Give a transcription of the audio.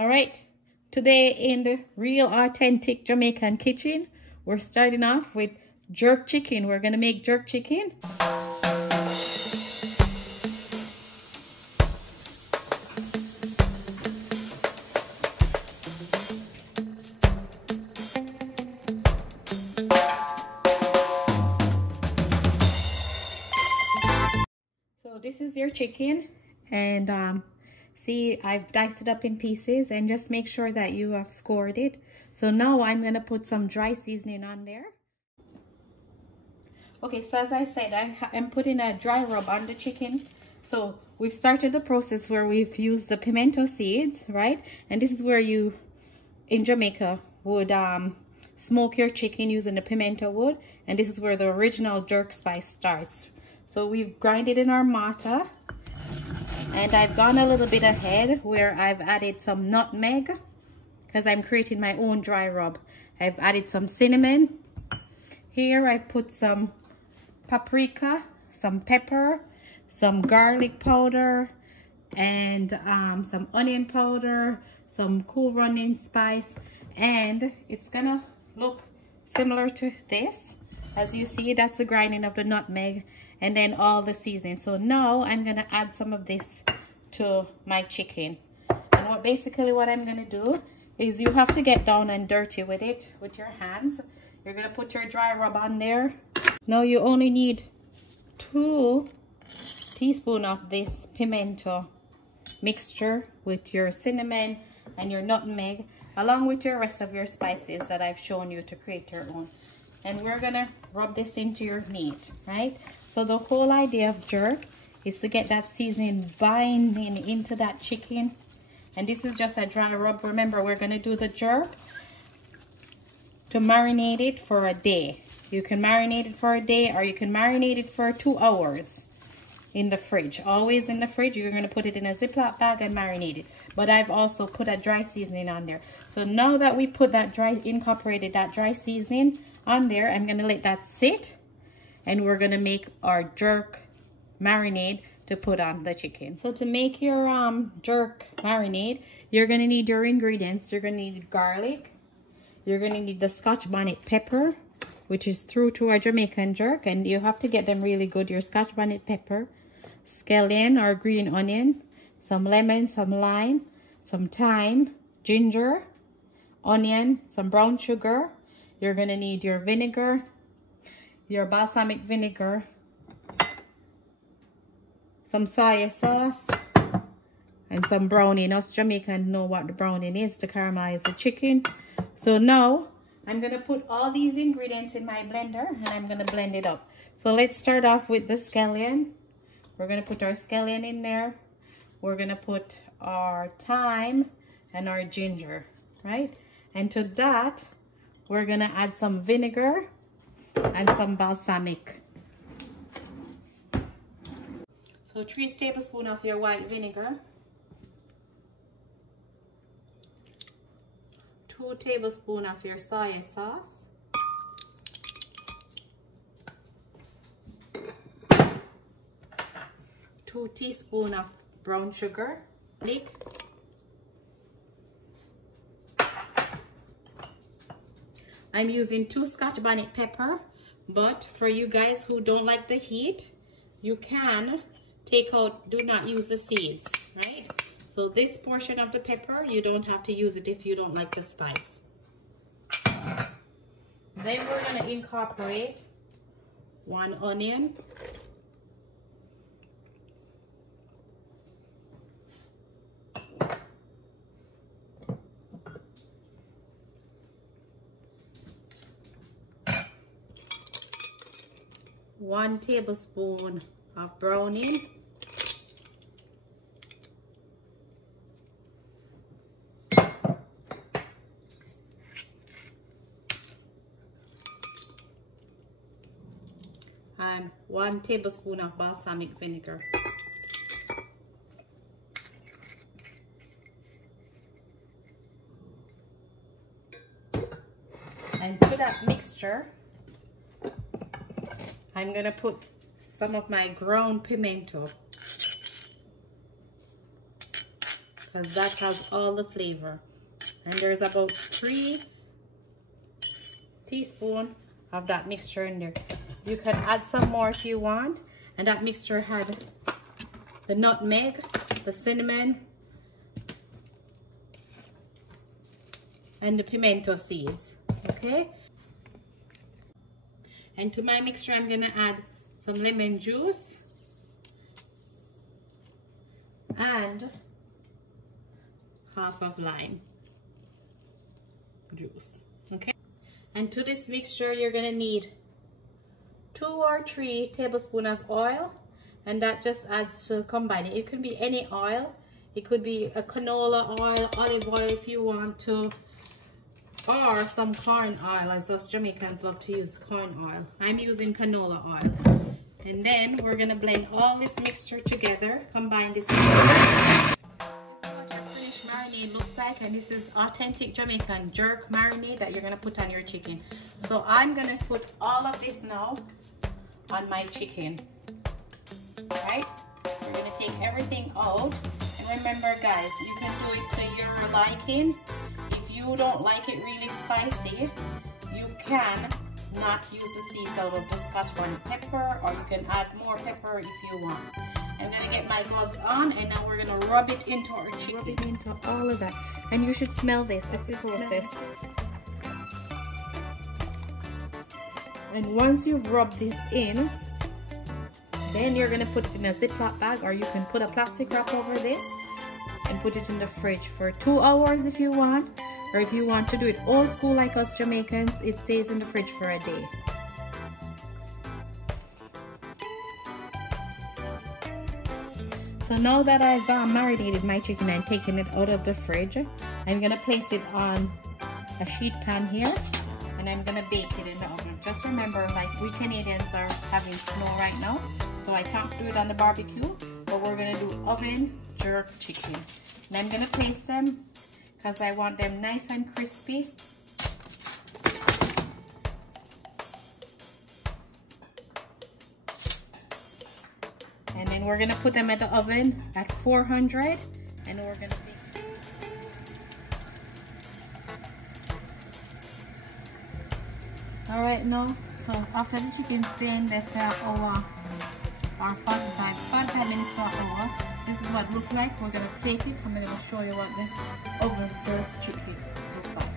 All right, today in the real authentic Jamaican kitchen, we're starting off with jerk chicken. We're gonna make jerk chicken. So this is your chicken, and see, I've diced it up in pieces, and just make sure that you have scored it. So now I'm gonna put some dry seasoning on there. Okay, so as I said, I'm putting a dry rub on the chicken. So we've started the process where we've used the pimento seeds, right? And this is where you, in Jamaica, would smoke your chicken using the pimento wood. And this is where the original jerk spice starts. So we've grinded in our mortar. And I've gone a little bit ahead where I've added some nutmeg because I'm creating my own dry rub. I've added some cinnamon. Here I put some paprika, some pepper, some garlic powder, and some onion powder, some cool running spice. And it's gonna look similar to this. As you see, that's the grinding of the nutmeg and then all the seasoning. So now I'm gonna add some of this to my chicken. And basically what I'm gonna do is you have to get down and dirty with it with your hands. You're gonna put your dry rub on there. Now you only need 2 teaspoons of this pimento mixture with your cinnamon and your nutmeg, along with your rest of your spices that I've shown you to create your own. And we're gonna rub this into your meat, right? So the whole idea of jerk is to get that seasoning binding into that chicken. And this is just a dry rub. Remember, we're gonna do the jerk to marinate it for a day. You can marinate it for a day, or you can marinate it for 2 hours in the fridge. Always in the fridge. You're gonna put it in a Ziploc bag and marinate it. But I've also put a dry seasoning on there. So now that we put that incorporated that dry seasoning on there, I'm gonna let that sit, and we're gonna make our jerk marinade to put on the chicken. So to make your jerk marinade, you're gonna need your ingredients. You're gonna need garlic. You're gonna need the Scotch bonnet pepper, which is true to our Jamaican jerk, and you have to get them really good. Your Scotch bonnet pepper, scallion or green onion, some lemon, some lime, some thyme, ginger, onion, some brown sugar. You're gonna need your vinegar, your balsamic vinegar, some soy sauce, and some browning. Us Jamaicans know what the browning is to caramelize the chicken. So now I'm gonna put all these ingredients in my blender and I'm gonna blend it up. So let's start off with the scallion. We're gonna put our scallion in there. We're gonna put our thyme and our ginger, right? And to that, we're gonna add some vinegar and some balsamic. So 3 tablespoons of your white vinegar, 2 tablespoons of your soy sauce, 2 teaspoons of brown sugar, I'm using 2 Scotch bonnet pepper, but for you guys who don't like the heat, you can take out, do not use the seeds, right? So this portion of the pepper, you don't have to use it if you don't like the spice. Then we're gonna incorporate 1 onion, 1 tablespoon of browning, and 1 tablespoon of balsamic vinegar. And to that mixture, I'm gonna put some of my ground pimento. because that has all the flavor. And there's about 3 teaspoons of that mixture in there. You can add some more if you want. And that mixture had the nutmeg, the cinnamon, and the pimento seeds. Okay, and to my mixture I'm gonna add some lemon juice and half of lime juice. Okay, and to this mixture you're gonna need 2 or 3 tablespoons of oil, and that just adds to combine it. It could be any oil, it could be a canola oil, olive oil if you want to, or some corn oil, as us Jamaicans love to use corn oil. I'm using canola oil. And then we're gonna blend all this mixture together, combine this together. This is what your finished marinade looks like, and this is authentic Jamaican jerk marinade that you're gonna put on your chicken. So I'm gonna put all of this now on my chicken. Alright, we're gonna take everything out, and remember guys, you can do it to your liking. If you don't like it really spicy, you can not use the seeds out of the Scotch bonnet pepper, or you can add more pepper if you want. I'm gonna get my gloves on, and now we're gonna rub it into our chicken. Rub it into all of that, and you should smell this. This is the process. And once you've rubbed this in, then you're gonna put it in a Ziploc bag, or you can put a plastic wrap over this and put it in the fridge for 2 hours if you want, or if you want to do it old school like us Jamaicans, it stays in the fridge for a day. So now that I've marinated my chicken and taken it out of the fridge, I'm gonna place it on a sheet pan here, and I'm gonna bake it in the oven. Just remember, like, we Canadians are having snow right now, so I can't do it on the barbecue, but we're gonna do oven jerk chicken. And I'm gonna place them because I want them nice and crispy. And then we're gonna put them at the oven at 400, and we're gonna bake. All right, now, so after the chicken staying there for an hour or 45 minutes or an hour, this is what it looks like. We're gonna plate it. I'm gonna show you what the oven jerk chicken looks like.